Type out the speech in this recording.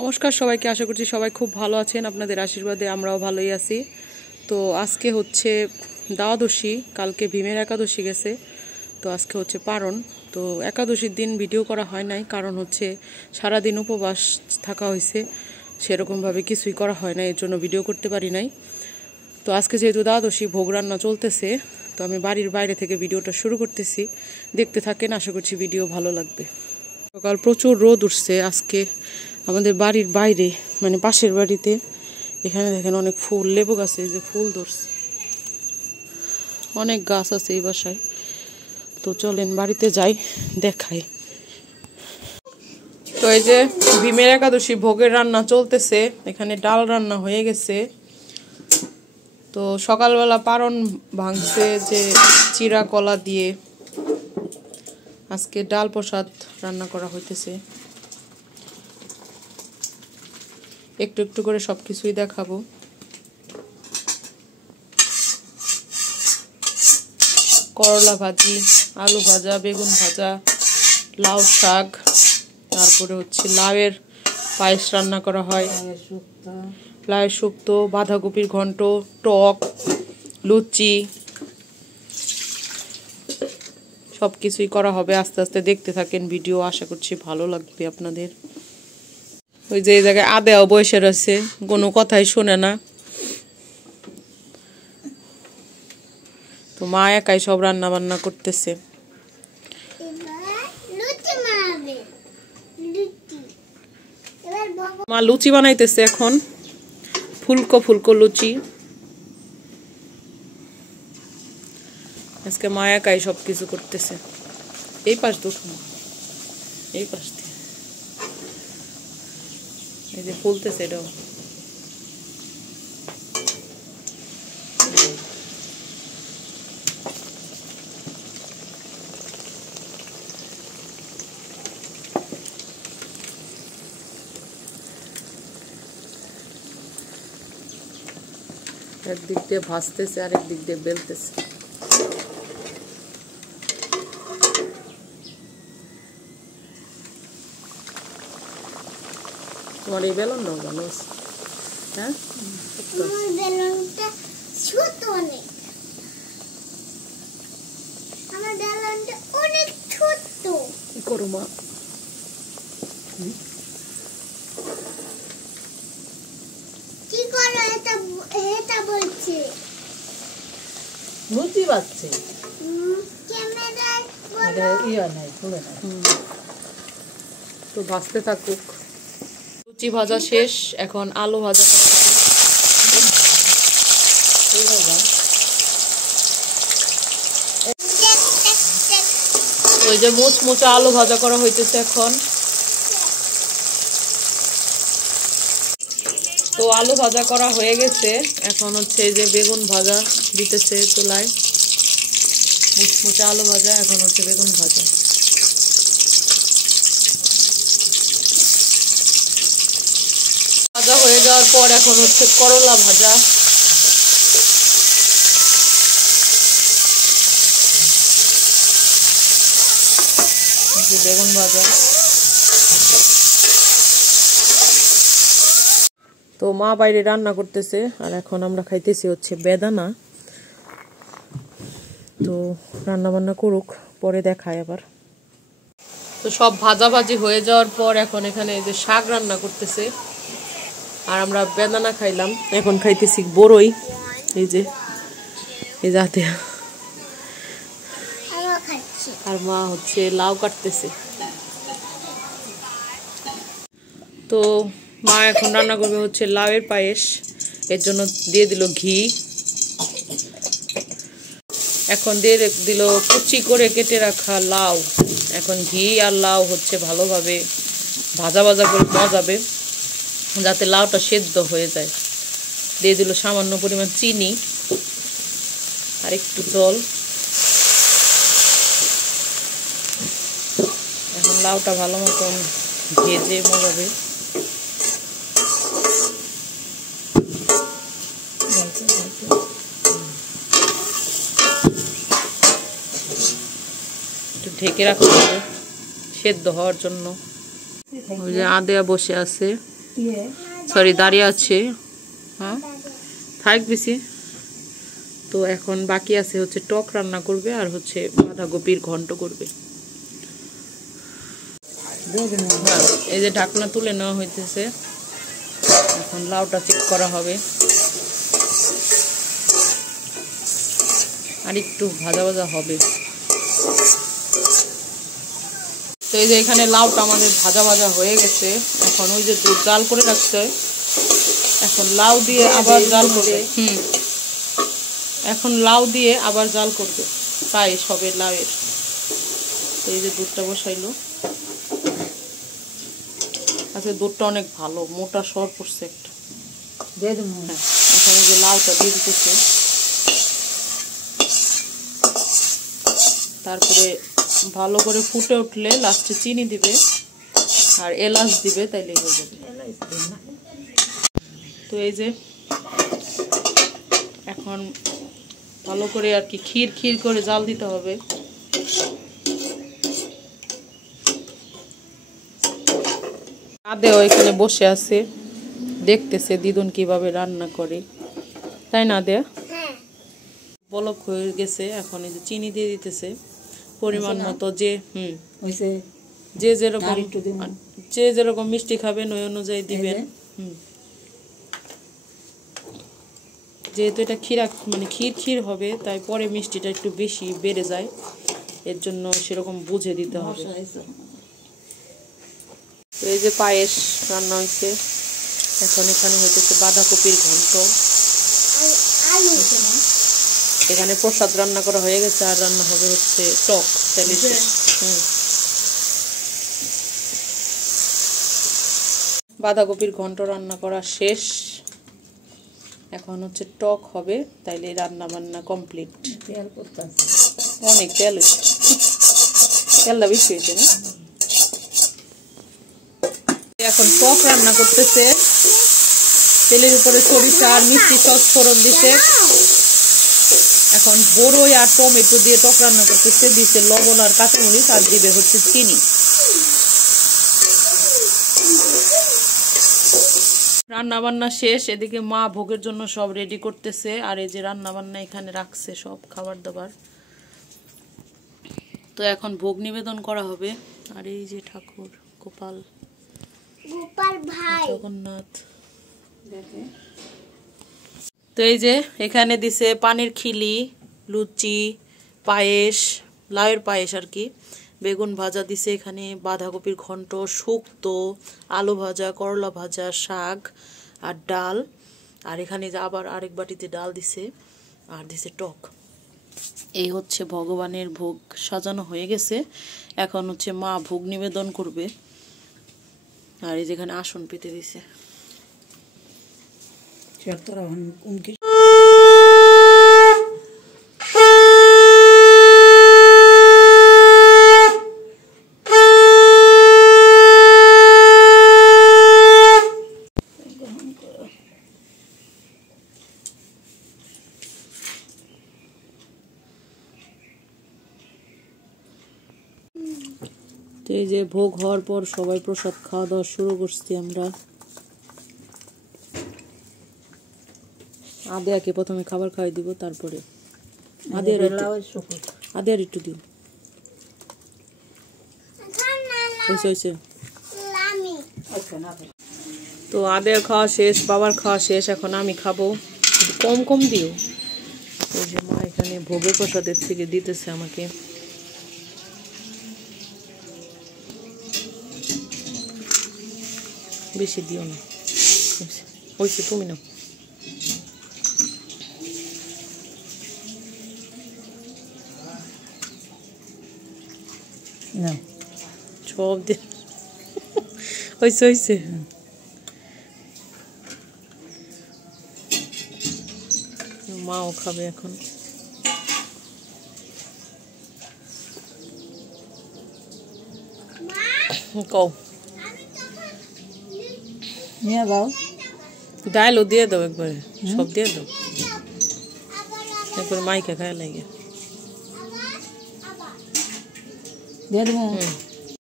নমস্কার সবাইকে, আশা করছি সবাই খুব ভালো আছেন। আপনাদের আশীর্বাদে আমরাও ভালোই আছি। তো আজকে হচ্ছে দ্বাদশী, কালকে ভীমের একাদশী গেছে, তো আজকে হচ্ছে পারণ। তো একাদশীর দিন ভিডিও করা হয় নাই, কারণ হচ্ছে সারাদিন উপবাস থাকা হয়েছে, সেরকমভাবে কিছুই করা হয় না, এর জন্য ভিডিও করতে পারি নাই। তো আজকে যেহেতু দ্বাদশী, ভোগ রান্না চলতেছে, তো আমি বাড়ির বাইরে থেকে ভিডিওটা শুরু করতেছি, দেখতে থাকেন, আশা করছি ভিডিও ভালো লাগবে। সকাল প্রচুর রোদ উঠছে আজকে আমাদের বাড়ির বাইরে, মানে পাশের বাড়িতে। এখানে দেখেন অনেক ফুল, লেবু গাছে যে ফুল ধরছে, অনেক গাছ আছে এই বাসায়। তো চলেন বাড়িতে যাই, দেখাই। তো এই যে ভীমের একাদশী ভোগের রান্না চলতেছে, এখানে ডাল রান্না হয়ে গেছে। তো সকালবেলা পারণ ভাঙছে যে চিরা কলা দিয়ে, আজকে ডাল প্রসাদ রান্না করা হইতেছে। একটু একটু করে সব কিছুই দেখাবো। করলা ভাজি, আলু ভাজা, বেগুন ভাজা, লাউ শাক, তারপরে হচ্ছে লাউয়ের পায়েস রান্না করা হয়, লাউয়ের শুক্তো, বাঁধাকপির ঘন্ট, টক, লুচি, সব কিছুই করা হবে। আস্তে আস্তে দেখতে থাকেন ভিডিও, আশা করছি ভালো লাগবে আপনাদের। ওই যে এই জায়গায় আদেও বসে রয়েছে, কোনো কথাই শোনে না। তো মা একাই সব রান্না বান্না করতেছে। মা লুচি বানাইতেছে এখন, ফুলকো ফুলকো লুচি। আজকে মা একাই সব কিছু করতেছে। এই পাশ দুটো, এই পাশ দিয়ে এই যে ফুলতেছে, এটাও একদিক দিয়ে ভাজতেছে, আরেক দিক দিয়ে বেলতেছে। তোমার এই বেলুন নাও ভালো আছে, হ্যাঁ? কি করো মা? লুচি বাচ্ছে, তো ভাজতে থাকুক। লুচি ভাজা শেষ, এখন আলু ভাজা। ওই যে মুচমুচে আলু ভাজা করা হইতেছে এখন। তো আলু ভাজা করা হয়ে গেছে, এখন হচ্ছে এই যে বেগুন ভাজা দিতেছে চুলায়। মুচমুচে আলু ভাজা, এখন হচ্ছে বেগুন ভাজা। ভাজা হয়ে যাওয়ার পর এখন হচ্ছে করলা ভাজা। বেগুন ভাজা। তো মা বাইরে রান্না করতেছে, আর এখন আমরা খাইতেছি হচ্ছে বেদানা। তো রান্না বান্না করুক, পরে দেখায় আবার। তো সব ভাজাভাজি হয়ে যাওয়ার পর এখন এখানে এই যে শাক রান্না করতেছে, আর আমরা বেদানা খাইলাম, এখন খাইতেছি বড়ই। এই যে এই যাতে, আর মা হচ্ছে লাউ কাটতেছে। তো মা এখন রান্না করবে হচ্ছে লাউয়ের পায়েস, এর জন্য দিয়ে দিল ঘি। এখন দিয়ে দিল কুচি করে কেটে রাখা লাউ। এখন ঘি আর লাউ হচ্ছে ভালোভাবে ভাজা ভাজা করে মজাবে, যাতে লাউটা সেদ্ধ হয়ে যায়। দিয়ে দিল সামান্য পরিমাণ চিনি আর একটু জল। এখন লাউটা ভালো মতন ভেজে মজাবে। একটু ঢেকে রাখতে হবে সেদ্ধ হওয়ার জন্য। ওই যে আদেয়া বসে আছে। সরি দাঁড়িয়ে আছে। হ্যাঁ থাক বেশি। তো এখন বাকি আছে হচ্ছে টক রান্না করবে আর হচ্ছে বাঁধাকপির ঘন্ট করবে। এই যে ঢাকনা তুলে নেওয়া হইতেছে, এখন লাউটা চেক করা হবে, আর একটু ভাজা ভাজা হবে। তো এই যে এখানে লাউটা আমাদের ভাজা ভাজা হয়ে গেছে। এখন ওই যে দুধ জাল করে রাখছে, এখন লাউ দিয়ে আবার জাল করবে। এখন লাউ দিয়ে আবার জাল করবে, পায়েস হবে লাউয়ের। তো এই যে দুধটা বসাইলো। আচ্ছা দুধটা অনেক ভালো, মোটা সর পড়ছে একটা। হ্যাঁ এখন এই যে লাউটা দিয়ে দিতেছে, তারপরে ভালো করে ফুটে উঠলে লাস্টে চিনি দিবে আর এলাচ দিবে, তাইলে হয়ে যাবে। তো এই যে এখন ভালো করে আর কি ক্ষীর ক্ষীর করে জাল দিতে হবে। আদেও এখানে বসে আছে, দেখতেছে দিদুন কিভাবে রান্না করে, তাই না আদে? বলক হয়ে গেছে, এখন এই যে চিনি দিয়ে দিতেছে পরিমাণ মতো। যে যে যেরকম মিষ্টি খাবেন ওই অনুযায়ী দিবেন। যেহেতু এটা ক্ষীরা মানে ক্ষীর ক্ষীর হবে, তাই পরে মিষ্টিটা একটু বেশি বেড়ে যায়, এর জন্য সেরকম বুঝে দিতে হবে। তো এই যে পায়েস রান্না হয়েছে, এখন এখানে হইতেছে বাঁধাকপির ঘন্ট। এখানে প্রসাদ রান্না করা হয়ে গেছে, আর রান্না হবে হচ্ছে টক। বাঁধাকপির ঘন্ট রান্না করা শেষ, এখন হচ্ছে টক হবে, তাইলে রান্না বান্না কমপ্লিট। অনেক তেল হয়েছে, তেলটা বেশি হয়েছে না? এখন টক রান্না করতেছে, তেলের উপরে সরিষা আর মিষ্টি সস ফোড়ন দিছে। এখন বড়ই আর টমেটো দিয়ে টক রান্না করতেছে, দিছে লবণ আর কাঁচামরিচ, আর দিবে হচ্ছে চিনি। রান্না বান্না শেষ, এদিকে মা ভোগের জন্য সব রেডি করতেছে, আর এই যে রান্না বান্না এখানে রাখছে সব খাবার দাবার। তো এখন ভোগ নিবেদন করা হবে। আর এই যে ঠাকুর গোপাল ভাই জগন্নাথ। তো এই যে এখানে দিছে পানির খিলি, লুচি, পায়েস, লাউয়ের পায়েস আর কি, বেগুন ভাজা দিছে, এখানে বাঁধাকপির ঘন্ট, শুক্তো, আলু ভাজা, করলা ভাজা, শাক আর ডাল। আর এখানে যে আবার আরেক বাটিতে ডাল দিছে, আর দিছে টক। এই হচ্ছে ভগবানের ভোগ সাজানো হয়ে গেছে। এখন হচ্ছে মা ভোগ নিবেদন করবে। আর এই যেখানে আসন পেতে দিছে। তো এই যে ভোগ হওয়ার পর সবাই প্রসাদ খাওয়া দাওয়া শুরু করছি আমরা। আদেয়াকে প্রথমে খাবার খাওয়াই দিব, তারপরে আদেয়ার একটু দিন। তো আদেয়ার খাওয়া শেষ, বাবার খাওয়া শেষ, এখন আমি খাবো। কম কম দিও। ওই যে মা এখানে ভোগের প্রসাদের থেকে দিতেছে আমাকে। বেশি দিও না, হয়েছে তুমি নাও। সব দিয়ে হয়েছে হয়েছে। মাও খাবে এখন। কও নিয়ে দাও, ডালও দিয়ে দাও, একবারে সব দিয়ে দাও, একবার মাইকে খায় লাগে দিয়ে দেবো।